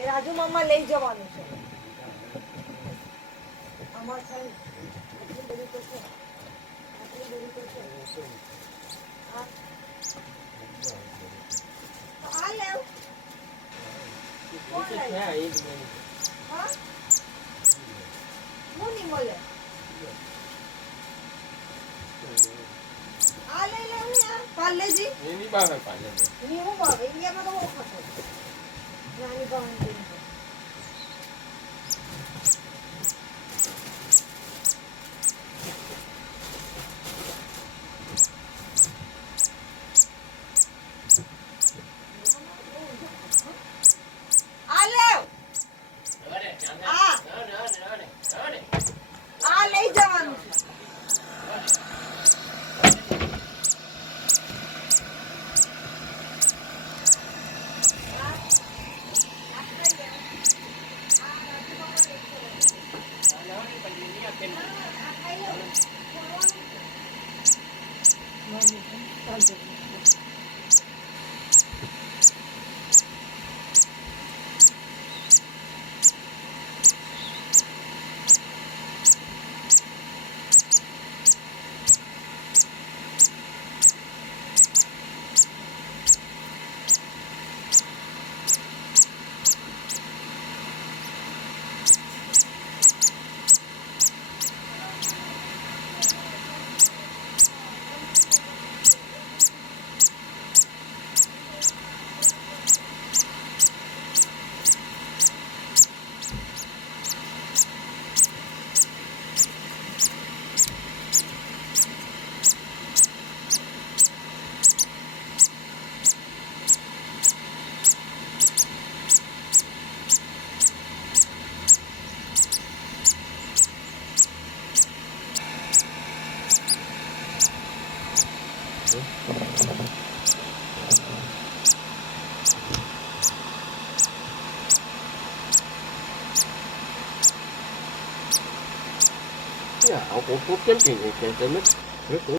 રાજુ મામા લઈ જવાનું છે. અમાર થઈ આટલી બધી તો છે. આટલી બધી તો છે. હા તો આ લેવ કોણ લઈ હા હું નહીં મળે આ લઈ લેવું યાર પાર્લેજી એની પાસે પાર્લેજી એની હું ભાવે ઇન્ડિયામાં તો બહુ ખાતો નાની ભાવે આ લઈ જવાનું છે. Ja, auch auf Hochkämpfen, ich kenne damit.